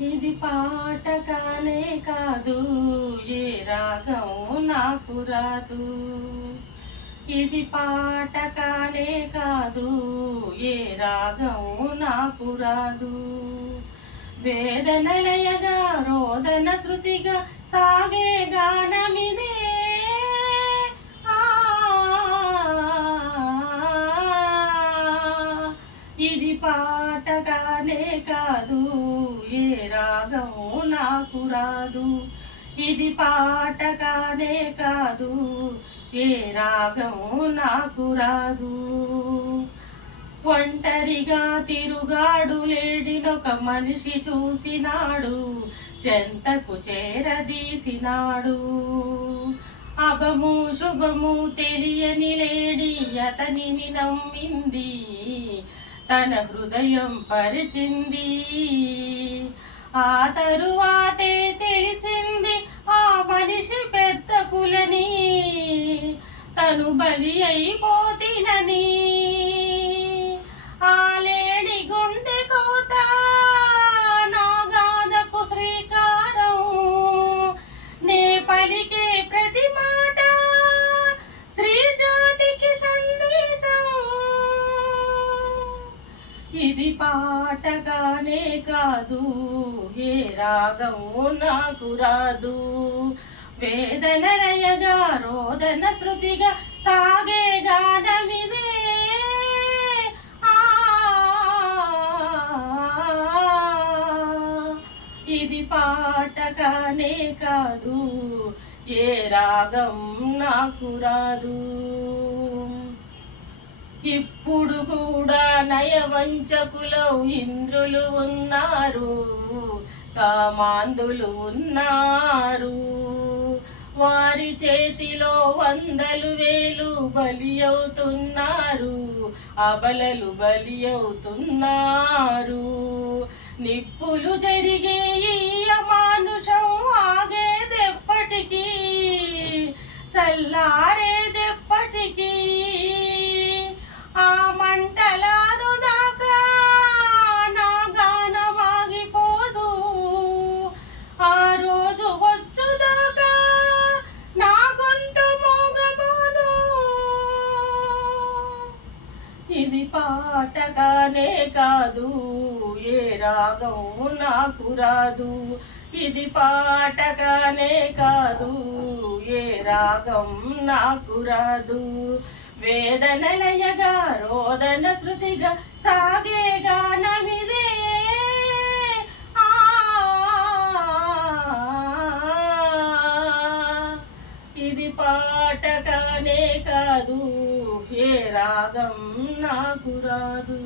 ఇది పాట కానే కాదు ఏ రాగం నాకు రాదు. ఇది పాట కానే కాదు ఏ రాగం నాకు రాదు. వేదనలయగా రోదన శృతిగా సాగే గానమిదే. రాగం నాకు రాదు. ఇది పాట కానే కాదు. ఏ రాగం నాకు రాదు. ఒంటరిగా తిరుగాడు లేడినొక మనిషి చూసినాడు. చెంతకు చేరదీసినాడు. అభము శుభము తెలియని లేడి అతనిని నమ్మింది. తన హృదయం పరిచింది. ఆ తరువాతే తెలిసింది ఆ మనిషి పెద్ద పులని తను బలి అయిపోతినని. ఇది పాటగానే కాదు. ఏ రాగం నాకు రాదు. వేదనలయగా రోదన శృతిగా సాగే గానమిదే ఆ, ఇది పాటగానే కాదు. ఏ రాగం నాకు రాదు. ఇప్పుడు కూడా నయవంచకులు ఇంద్రులు ఉన్నారు కామాంధులు ఉన్నారు. వారి చేతిలో వందలు వేలు బలి అవుతున్నారు అబలలు బలి అవుతున్నారు. నిప్పులు జరిగే ఇది పాటగానే కాదు ఏ రాగం నాకు రాదు. ఇది పాటగానే కాదు ఏ రాగం నాకు రాదు. వేదనలయగా రోదన శృతిగా సాగే గానమిదే. ఆ, ఇది పాటగానే కాదు. ఏ రాగం నాకు రాదు.